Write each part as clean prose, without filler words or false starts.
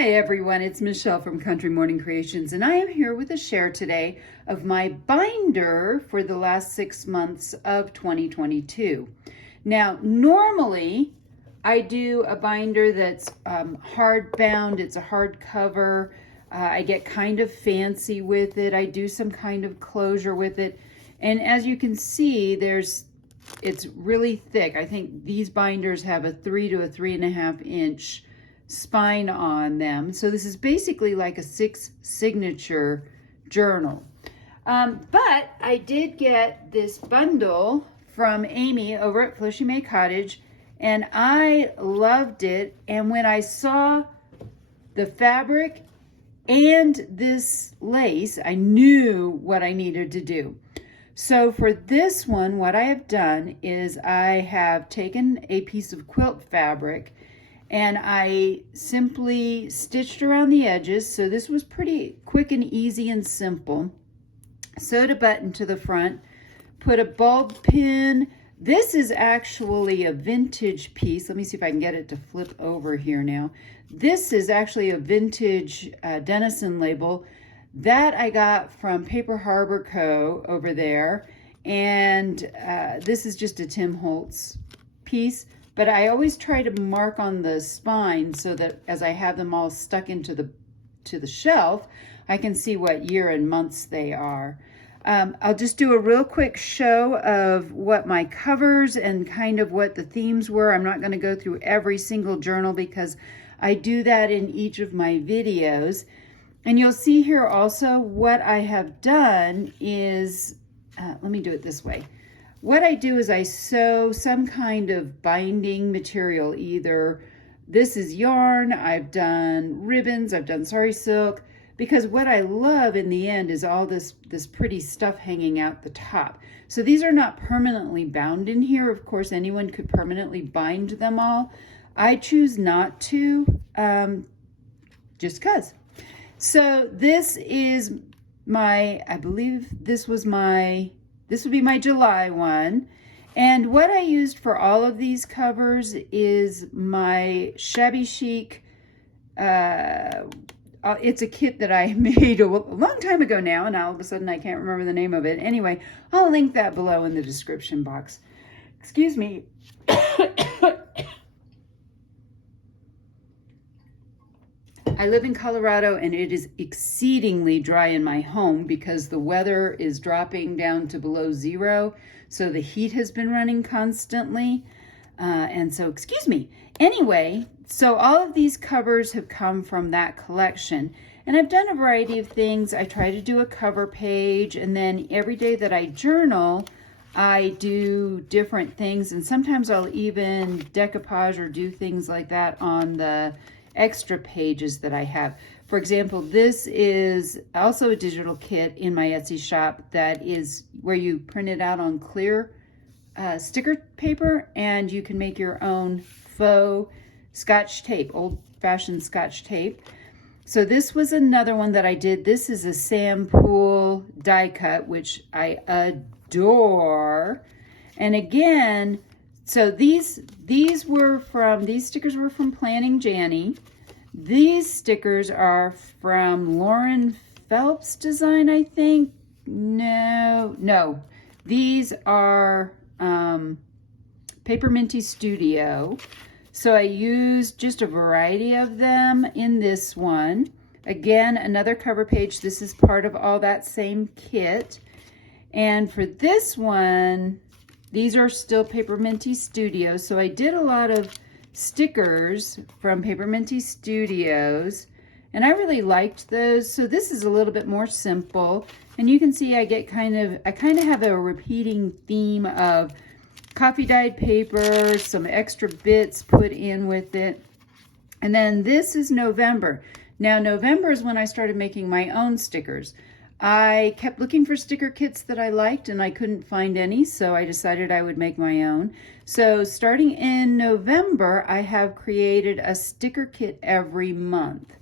Hi everyone, it's Michelle from Country Morning Creations, and I am here with a share today of my binder for the last 6 months of 2022. Now, normally I do a binder that's hardbound, it's a hardcover. I get kind of fancy with it. I do some kind of closure with it, and as you can see, it's really thick. I think these binders have a 3 to a 3.5 inch spine on them. So this is basically like a 6 signature journal. But I did get this bundle from Amy over at Flourish May Cottage, and I loved it. And when I saw the fabric and this lace, I knew what I needed to do. So for this one, what I have done is I have taken a piece of quilt fabric and I simply stitched around the edges. So this was pretty quick and easy and simple. Sewed a button to the front, put a bulb pin. This is actually a vintage piece. Let me see if I can get it to flip over here now. This is actually a vintage Denison label that I got from Paper Harbor Co. over there. And this is just a Tim Holtz piece. But I always try to mark on the spine so that as I have them all stuck into the shelf, I can see what year and months they are. I'll just do a real quick show of what my covers and kind of what the themes were. I'm not going to go through every single journal because I do that in each of my videos. And you'll see here also what I have done is, let me do it this way. What I do is I sew some kind of binding material. Either this is yarn, I've done ribbons, I've done sari silk, because what I love in the end is all this pretty stuff hanging out the top. So these are not permanently bound in here. Of course, anyone could permanently bind them all. I choose not to, just because. So this is my, I believe this would be my July one. And what I used for all of these covers is my Shabby Chic, it's a kit that I made a long time ago now, and all of a sudden I can't remember the name of it. Anyway, I'll link that below in the description box. Excuse me. I live in Colorado and it is exceedingly dry in my home because the weather is dropping down to below 0. So the heat has been running constantly. And so, excuse me. Anyway, so all of these covers have come from that collection. And I've done a variety of things. I try to do a cover page, and then every day that I journal, I do different things. And sometimes I'll even decoupage or do things like that on the extra pages that I have. For example, this is also a digital kit in my Etsy shop that is where you print it out on clear sticker paper, and you can make your own faux Scotch tape, old-fashioned Scotch tape. So this was another one that I did. This is a Sam Poole die cut, which I adore. And again, so these stickers were from Planning Janny. These stickers are from Lauren Phelps Design, I think. No. These are Paper Minty Studio. So I used just a variety of them in this one. Again, another cover page. This is part of all that same kit. And for this one, these are still Paper Minty Studios. So I did a lot of stickers from Paper Minty Studios, and I really liked those. So this is a little bit more simple, and you can see I kind of have a repeating theme of coffee dyed paper, some extra bits put in with it. And then this is November. Now November is when I started making my own stickers. I kept looking for sticker kits that I liked and I couldn't find any, so I decided I would make my own. So starting in November, I have created a sticker kit every month.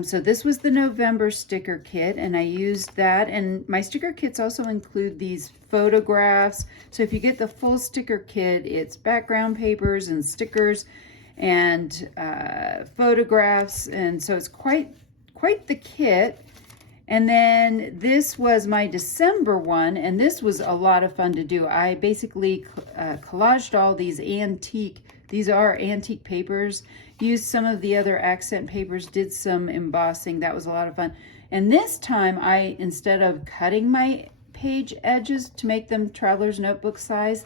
So this was the November sticker kit, and I used that. And my sticker kits also include these photographs. So if you get the full sticker kit, it's background papers and stickers. and photographs, and so it's quite the kit. And then this was my December one, and this was a lot of fun to do. I basically collaged all these these are antique papers, used some of the other accent papers, did some embossing. That was a lot of fun. And this time instead of cutting my page edges to make them traveler's notebook size,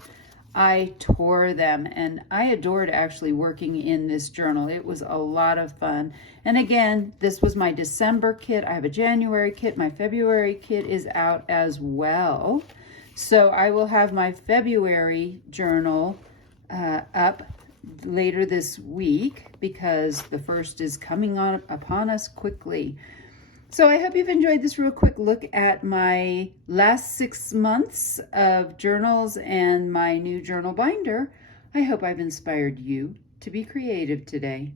I tore them, and I adored actually working in this journal. It was a lot of fun. And again, this was my December kit. I have a January kit. My February kit is out as well. So I will have my February journal up later this week because the first is coming upon us quickly. So I hope you've enjoyed this real quick look at my last 6 months of journals and my new journal binder. I hope I've inspired you to be creative today.